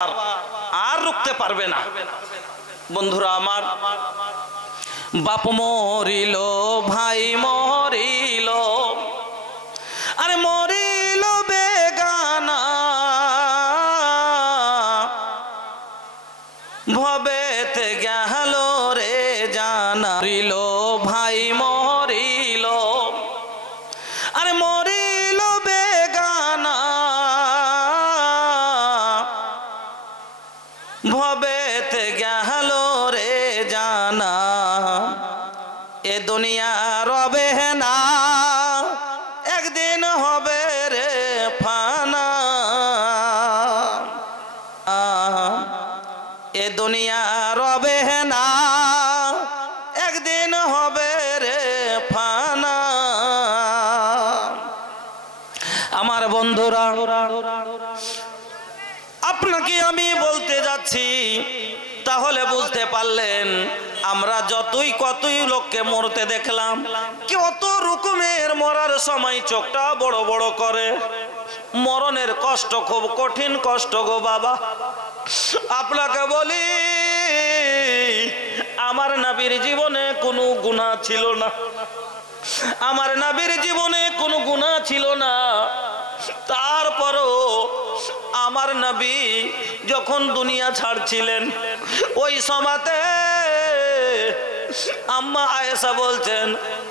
আর রুখতে পারবে না। বন্ধুরা আমার, বাপ মরিল, ভাই মরিল, আরে মরিল বেগানা, ভবেতে গেল রে জানা। মরিল ভাই মরিল, আরে মরিল বেগানা, ভবেতে গেল রে জানা। এ দুনিয়া রবে না, একদিন হবে রে ফানা। এ দুনিয়া রবে না, একদিন হবে রে ফানা। আমার বন্ধুরা, আপনাকে আমি বলতে যাচ্ছি, তাহলে বুঝতে পারলেন আমরা যতই কতই লোককে মরতে দেখলাম, কত রকমের মরার সময় চোখটা বড় বড় করে। মরণের কষ্ট খুব কঠিন কষ্ট গো বাবা। আপনাকে বলি, আমার নবীর জীবনে কোনো গুনাহ ছিল না, আমার নবীর জীবনে কোনো গুনাহ ছিল না। তারপরও আমার নবী যখন দুনিয়া ছাড়ছিলেন, ওই সময়তে আম্মা আয়েশা বলছেন,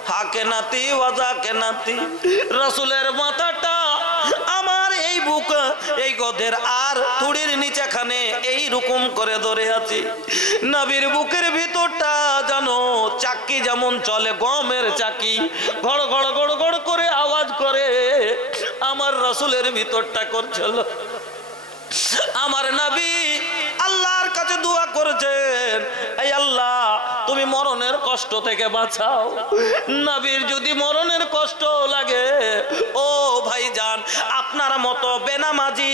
হাকে নাতি ওয়াজাকে নাতি, রাসূলের মাথাটা আমার এই বুক, এই গদের আর তুড়ির নিচেখানে এই রকম করে ধরে আছি। নবীর বুকের ভিতরটা জানো চাকি যেমন চলে, গমের চাকি, গড় গড় গড় গড় করে আওয়াজ করে আমার রাসূলের ভিতরটা করছিল। আমার নবী আল্লাহর কাছে দোয়া করেছেন, এই আল্লাহ তুমি মরণের কষ্ট থেকে বাঁচাও। নবীর যদি মরণের কষ্ট লাগে, ও ভাইজান, আপনার মতো বেনামাজি,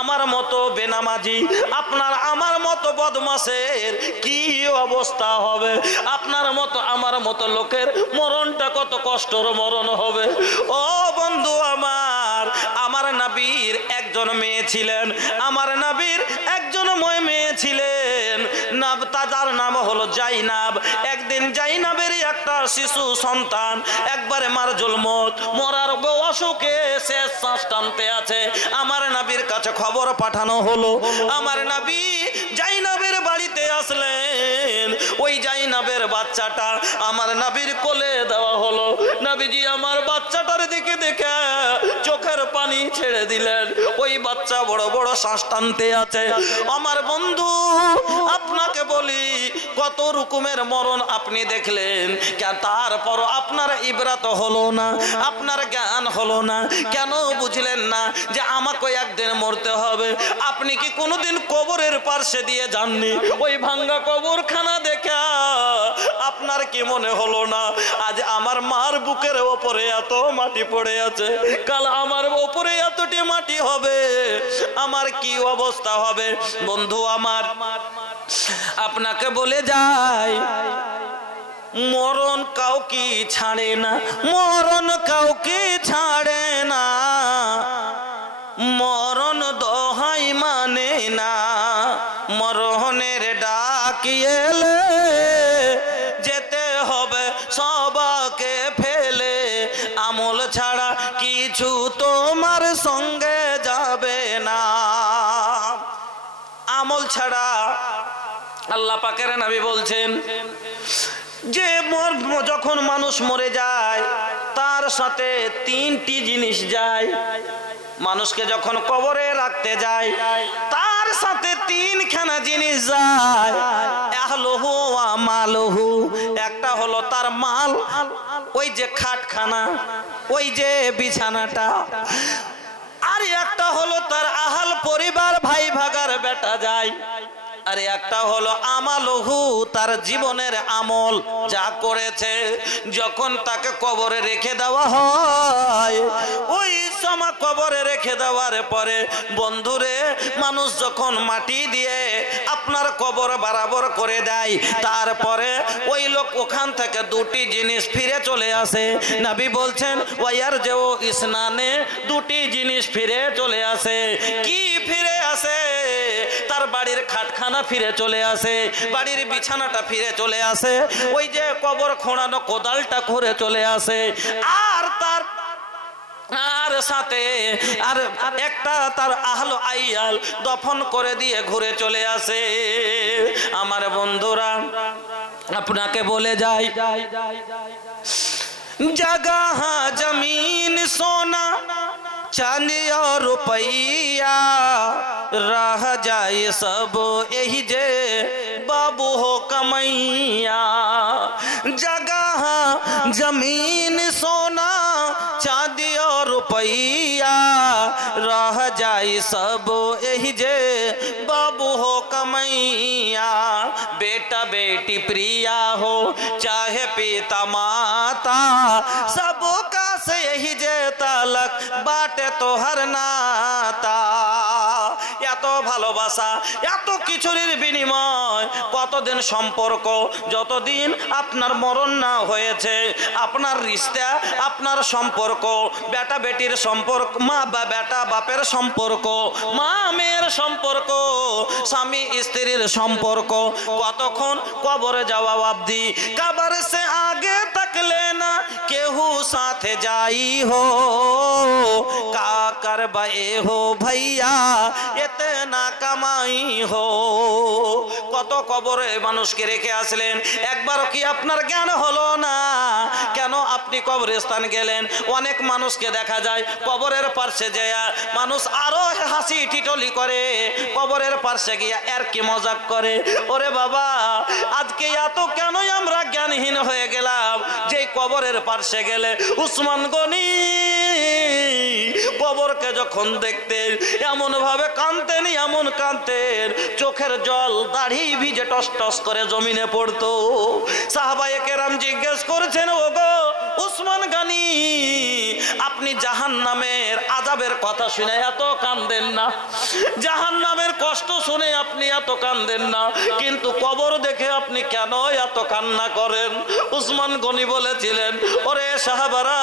আমার মতো বেনামাজি, আপনার আমার মতো বদমাশের কি অবস্থা হবে? আপনার মতো আমার মতো লোকের মরণটা কত কষ্টর মরণ হবে। ও বন্ধু আমার, আমার নবীর একজন মেয়ে ছিলেন, আমার নবীর একজন মেয়ে ছিলেন, তার নাম হলো জাইনাব। একদিন জাইনাবের একটা শিশু সন্তান একবারে মারজুল মত, মরার অসুখে শেষ শ্বাস টানতে আছে। আমার নবীর কাছে খবর পাঠানো হলো। আমার নবী জাইনাবের বাড়িতে আসলেন, ওই জাইনাবের বাচ্চাটা আমার নবীর কোলে দেওয়া হলো। নবীজি আমার বাচ্চাটার দিকে দেখে চোখের পানি ছেড়ে দিলেন। ওই বাচ্চা বড় বড় শ্বাস টানতে আছে। আমার বন্ধু, আপনাকে বলি, কত রকমের মরণ আপনি দেখলেন, তারপর আপনার ইবরাত হলো না, আপনার জ্ঞান হলো না। কেন বুঝলেন না যে আমাকে একদিন মরতে হবে? আপনি কি কোনোদিন কবরের পাশে দিয়ে যাননি? ওই ভাঙ্গা কবরখানা দেখা আপনার কি মনে হলো না আজ আমার মার বুকের ওপরে এত মাটি পড়ে আছে, কাল আমার ওপরে এতটি মাটি হবে, আমার কি অবস্থা হবে? বন্ধু আমার, আপনাকে বলে যাই, মরণ কাউকে ছাড়ে না, মরণ কাউকে ছাড়ে না, মরণ দোহাই মানে না। মরণের ডাক এলে যেতে হবে সবাকে ফেলে, আমল ছাড়া কিছু তোমার সঙ্গে যাবে না। আমল ছাড়া, আল্লাহ পাকের নবী বলছেন যে যখন মানুষ মরে যায় তার সাথে তিনটি জিনিস যায়। মানুষকে যখন কবরে রাখতে যায় তার সাথে তিনখানা জিনিস যায়। আহলুহু ওয়া মালুহু, একটা হলো তার মাল, ওই যে খাটখানা, ওই যে বিছানাটা, আর একটা হলো তার আহাল পরিবার, ভাই ভাগার বেটা যায়, আর একটা হলো আমালহু, তার জীবনের আমল যা করেছে। যখন তাকে কবরে রেখে দেওয়া হয়, ওই সময় কবরে রেখে দেওয়ার পরে বন্ধুরে, মানুষ যখন মাটি দিয়ে আপনার কবর বরাবর করে দেয়, তারপরে ওই লোক ওখান থেকে দুটি জিনিস ফিরে চলে আসে। নবী বলছেন ওয়ার যে ও ইসনানে, দুটি জিনিস ফিরে চলে আসে। কি ফিরে আসে? আপনার বাড়ির খাটখানা ফিরে চলে আসে, বাড়ির বিছানাটা ফিরে চলে আসে, ওই যে কবর খোঁড়ানো কোদালটা ঘুরে চলে আসে, আর তার আর সাথে আর একটা তার আহল আইয়াল দফন করে দিয়ে ঘুরে চলে আসে। আমার বন্ধুরা আপনাকে বলে যাই, जगह जमीन सोना चांदी और रुपया रह जाए सब यही जे बाबू हो कमैया। जगह जमीन सोना चांदी और रुपया रह जाए सब यही जे बाबू हो कमैया। बेटा बेटी प्रिया हो चाहे पिता माता सबका से यही जे तालक बाटे तो हर नाता। এত ভালোবাসা, এত কিছুর বিনিময়, কতদিন সম্পর্ক, যতদিন আপনার মরণ না হয়েছে আপনার রিশতা, আপনার সম্পর্ক, বেটা বেটির সম্পর্ক, মা বা বেটা বাপের সম্পর্ক, মা মেয়ের সম্পর্ক, স্বামী স্ত্রীর সম্পর্ক, কতক্ষণ কবরে যাওয়া অবধি। কবর সে আগে तक लेना केहू साथे जाई हो का करबे हो भैया इतना कमाई हो। কত কবরে মানুষকে রেখে আসলেন, একবারও কি আপনার জ্ঞান হলো না? কেন আপনি কবরস্থান গেলেন? অনেক মানুষকে দেখা যায় কবরের পাশে যায় মানুষ আরো হাসি টিটলি করে, কবরের পাশে গিয়ে আর কি মজাক করে। ওরে বাবা, আজকে এত কেনই আমরা জ্ঞানহীন হয়ে গেলাম যে কবরের পাশে গেলে উসমান গনি কবরকে যখন দেখতেন এমন ভাবে কাঁদতেন, এমন কাঁদতেন চোখের জল দাড়ি ভিজে টস টস করে জমিনে পড়তো। সাহাবায়ে কেরাম জিজ্ঞেস করেছেন, ওগো উসমান গনি, আপনি জাহান্নামের আযাবের কথা শুনে এত কাঁদেন না, জাহান্নামের কষ্ট শুনে আপনি এত কাঁদেন না, কিন্তু কবর দেখে আপনি কেন এত কান্না করেন? উসমান গনি বলেছিলেন, ওরে সাহাবারা,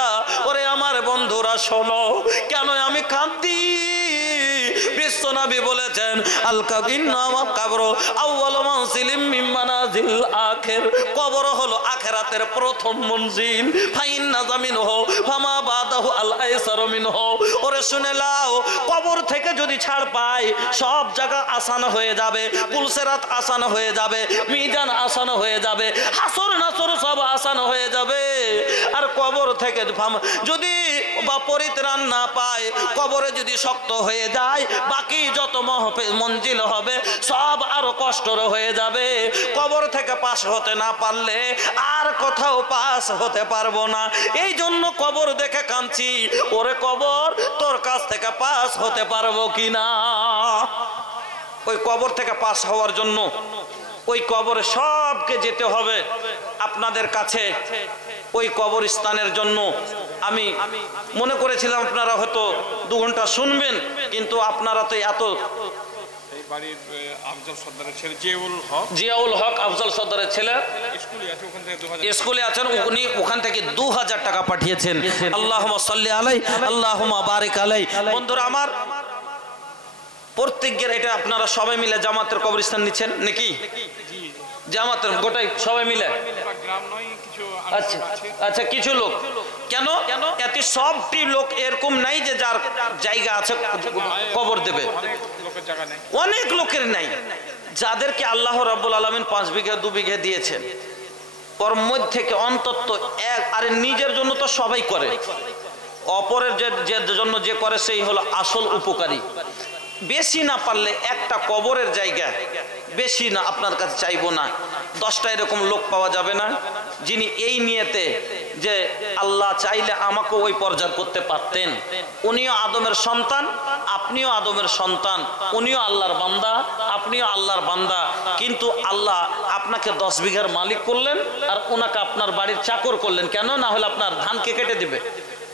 ওরে আমার বন্ধুরা শোনো, কেন আমি কাঁদি? বিশ্বনবী বলেছেন, আল কবর আউয়ালু মানজিলিম মিন মানাজিল আখির, কবর হলো আখিরাতের প্রথম মঞ্জিল। ফাইন্না জামিনহু ফামা বাদাহু আল আইসারু মিনহু। ওরে শুনে লাও, কবর থেকে যদি ছাড় পাই সব জায়গা আসান হয়ে যাবে, পুলসেরাত আসান হয়ে যাবে, মিজান আসান হয়ে যাবে, হাসর নাসর সব আসান হয়ে যাবে। আর কবর থেকে যদি বা পরিত্রাণ না পায়, কবরে যদি শক্ত হয়ে যায়, বাকি যত মঞ্জিল হবে সব আরো কষ্টর হয়ে যাবে। কবর থেকে পাস হতে না পারলে আর কোথাও পাস হতে পারবো না। এই জন্য কবর দেখে কাঁদছি, ওরে কবর তোর কাছ থেকে পাস হতে পারবো কিনা। ওই কবর থেকে পাস হওয়ার জন্য ওই কবরে সবকে যেতে হবে আপনাদের কাছে। ওই কবরস্থানের জন্য আমি মনে করেছিলাম আপনারা হয়তো 2 ঘন্টা শুনবেন, কিন্তু আপনারা তো এত জিয়াউল হক আফজল সর্দারের ছেলে স্কুলে আছেন, উনি ওখান থেকে 2000 টাকা পাঠিয়েছেন। আল্লাহুম্মা সাল্লি আলাই আল্লাহুম্মা বারিক আলাই। বন্ধুরা আমার, প্রত্যেকের এটা আপনারা সবাই মিলে জামাতের কবরস্থান নিচ্ছেন নাকি? জামাতের গোটাই সবাই মিলে? আচ্ছা আচ্ছা, কিছু লোক। কেন এত সবটি লোক এরকম নাই যে যার জায়গা আছে কবর দেবে? অনেক লোকের নাই, যাদেরকে আল্লাহ রাব্বুল আলামিন 5 বিঘা 2 বিঘা দিয়েছেন, ওর মধ্যে থেকে অন্তত এক, আরে নিজের জন্য তো সবাই করে, অপরের জন্য যে করে সেই হলো আসল উপকারী। বেশি না পারলে একটা কবরের জায়গা, বেশি না আপনার কাছে চাইবো না, 10টা এরকম লোক পাওয়া যাবে না যিনি এই নিয়েতে যে আল্লাহ চাইলে আমাকে ওই পর্যায় করতে পারতেন। উনিও আদমের সন্তান, আপনিও আদমের সন্তান, উনিও আল্লাহর বান্দা, আপনিও আল্লাহর বান্দা, কিন্তু আল্লাহ আপনাকে 10 বিঘার মালিক করলেন আর ওনাকে আপনার বাড়ির চাকর করলেন। কেন? না হলে আপনার ধানকে কেটে দিবে,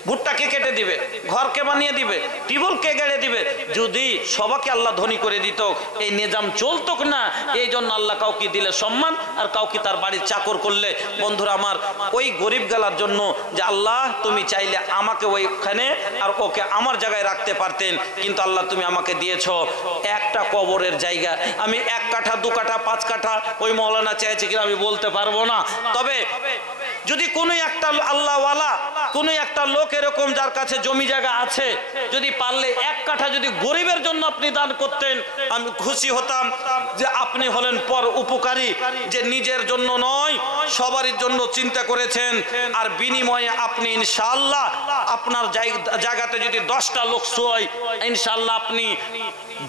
ভুট্টাকে কেটে দিবে, ঘরকে বানিয়ে দিবে, টিউবওয়েলকে গেড়ে দিবে। যদি সবাইকে আল্লাহ ধনী করে দিত, এই নিজাম চলতো না। এই জন্য আল্লাহ কাউকে দিলে সম্মান আর কাউকে তার বাড়ির চাকর করলে। বন্ধুরা আমার, ওই গরিব গেলার জন্য যে আল্লাহ তুমি চাইলে আমাকে ওইখানে আর ওকে আমার জায়গায় রাখতে পারতেন, কিন্তু আল্লাহ তুমি আমাকে দিয়েছ একটা কবরের জায়গা। আমি 1 কাঠা 2 কাঠা 5 কাঠা ওই মৌলানা চাইছে কিনা আমি বলতে পারবো না। তবে যদি কোনো একটা আল্লাহওয়ালা, কোনো একটা লোক এরকম যার কাছে জমি জায়গা আছে, যদি পারলে 1 কাঠা যদি গরিবের জন্য আপনি দান করতেন, আমি খুশি হতাম যে আপনি হলেন পর উপকারী, যে নিজের জন্য নয় সবারই জন্য চিন্তা করেছেন। আর বিনিময়ে আপনি ইনশাআল্লাহ আপনার জায়গাতে যদি 10টা লোক শোয়, ইনশাআল্লাহ আপনি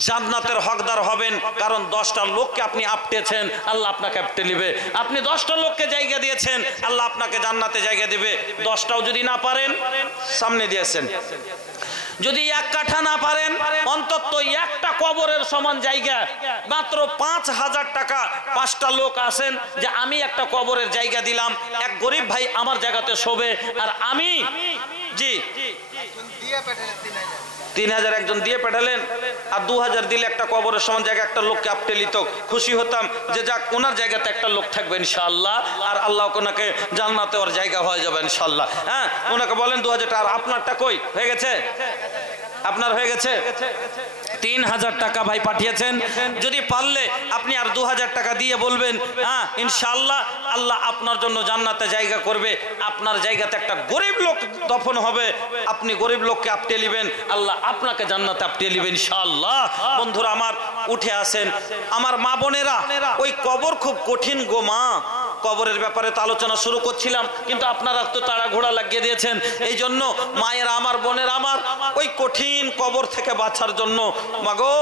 জান্নাতের হকদার হবেন। কারণ 10টা লোককে আপনি আপটেছেন, আল্লাহ আপনাকে আপটে নেবে। আপনি 10টা লোককে জায়গা দিয়েছেন, আল্লাহ আপনাকে জান্নাতে জায়গা দিবে। 10টাও যদি না পারেন, সামনে দিয়েছেন। যদি 1 কাঠা না পারেন, অন্তত একটা কবরের সমান জায়গা, মাত্র 5000 টাকা। 5টা লোক আছেন যে আমি একটা কবরের জায়গা দিলাম, এক গরিব ভাই আমার জায়গাতে শোবে, আর আমি জি 3000 একজন দিয়ে পাঠালেন, আর 2000 দিলে একটা কবরের সমান জায়গা একটা লোককে আপটে নিত। খুশি হতাম যে যাক ওনার জায়গাতে একটা লোক থাকবে ইনশাআল্লাহ, আর আল্লাহ ওনাকে জান্নাতে ওর জায়গা হয়ে যাবে ইনশাআল্লাহ। হ্যাঁ, ওনাকে বলেন 2000 টাকা। আর আপনারটা কই হয়ে গেছে? আপনার হয়ে গেছে 3000 টাকা ভাই পাঠিয়েছেন। যদি পারলে আপনি আর 2000 টাকা দিয়ে বলবেন হ্যাঁ ইনশাআল্লাহ আল্লাহ আপনার জন্য জান্নাতে জায়গা করবে, আপনার জায়গাতে একটা গরিব লোক দফন হবে, আপনি গরিব লোককে আপটে নেবেন, আল্লাহ আপনাকে জান্নাতে আপটে নেবেন ইনশাআল্লাহ। বন্ধুরা আমার, উঠে আসেন আমার মা বোনেরা, ওই কবর খুব কঠিন গো মা। কবরের ব্যাপারে তো আলোচনা শুরু করছিলাম, কিন্তু আপনারা তো তাড়াঘোড়া লাগিয়ে দিয়েছেন। এই জন্য মায়েরা আমার, বোনেরা আমার, ওই কঠিন কবর থেকে বাঁচার জন্য মাগো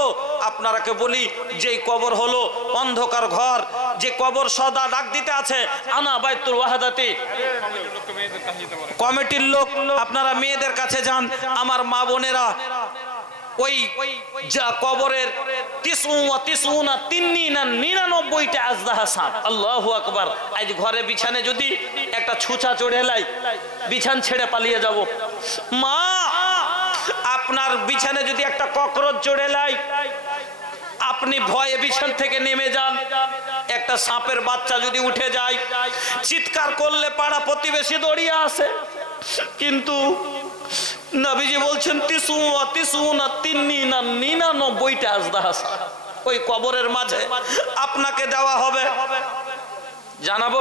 আপনারাকে বলি, যেই কবর হলো অন্ধকার ঘর, যে কবর সদা ডাক দিতে আছে আনা বাইতুল ওয়াহাদাতি, কমিটির লোক আপনারা মেয়েদের কাছে যান। আমার মা বোনেরা ওই যা কবরের 99টা আজদাহা সাপ, আল্লাহু আকবার। আজ ঘরে বিছানে যদি একটা ছুঁচা চড়ে এলাই, বিছান ছেড়ে পালিয়ে যাব। মা আপনার বিছানে যদি একটা ককরোচ চড়ে এলাই, আপনি ভয়ে বিছান থেকে নেমে যান। একটা সাপের বাচ্চা যদি উঠে যায়, চিৎকার করলে পাড়া প্রতিবেশী দৌড়িয়ে আসে, কিন্তু নবীজি বলছেন 99টা আজদাহা সাপ ওই কবরের মাঝে আপনাকে দেওয়া হবে। জানাবো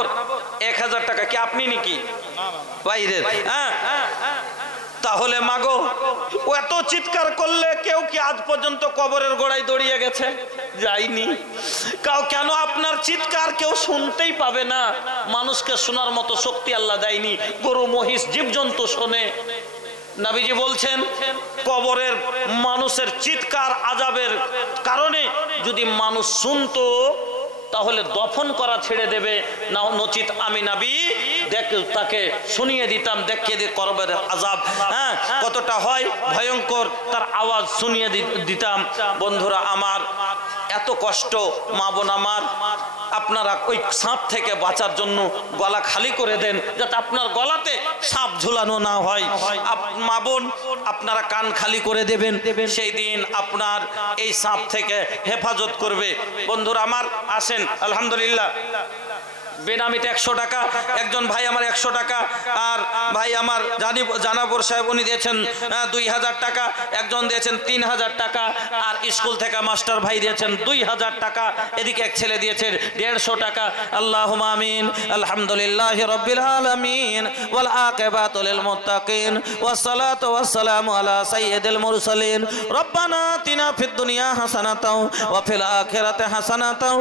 1000 টাকা কি আপনি নাকি বাইরের? হ্যাঁ, তাহলে মাগো ও এত চিৎকার করলে কেউ কি আজ পর্যন্ত কবরের গোড়ায় দৌড়িয়ে গেছে? যায়নি। কেন আপনার চিৎকার কেউ শুনতেই পাবে না? মানুষকে শোনার মতো শক্তি আল্লাহ দেয়নি, গরু মহিষ জীবজন্তু শোনে। নবীজি বলছেন কবরের মানুষের চিৎকার আযাবের কারণে যদি মানুষ শুনতো তাহলে দফন করা ছেড়ে দেবে না, নচিত আমি নবী তাকে শুনিয়ে দিতাম, দেখিয়ে দিয়ে কবরের আযাব হ্যাঁ কতটা হয় ভয়ঙ্কর, তার আওয়াজ শুনিয়ে দিতাম। বন্ধুরা আমার, এত কষ্ট মা বোন আমার, আপনারা ওই সাপ থেকে বাঁচার জন্য গলা খালি করে দেন, যাতে আপনার গলাতে সাপ ঝুলানো না হয়। মা বোন আপনারা কান খালি করে দেবেন, সেই দিন আপনার এই সাপ থেকে হেফাজত করবে। বন্ধুরা আমার আসেন, আলহামদুলিল্লাহ বেনামিতে 100 টাকা, একজন ভাই আমার 100 টাকা, আর ভাই আমার জানাবর সাহেব উনি দিয়েছেন 2000 টাকা, একজন দিয়েছেন 3000 টাকা, আর স্কুল থেকে মাস্টার ভাই দিয়েছেন 2000 টাকা, এদিকে এক ছেলে দিয়েছে 150 টাকা। আল্লাহুম্মা আমিন। আলহামদুলিল্লাহি রাব্বিল আলামিন ওয়াল আকিবাতু লিল মুত্তাকিন ওয়াস সালাতু ওয়াস সালামু আলা সাইয়্যিদিল মুরসালিন। রব্বানা আতিনা ফিদ দুনিয়া হাসানাতাও ওয়া ফিল আখিরাতি হাসানাতাও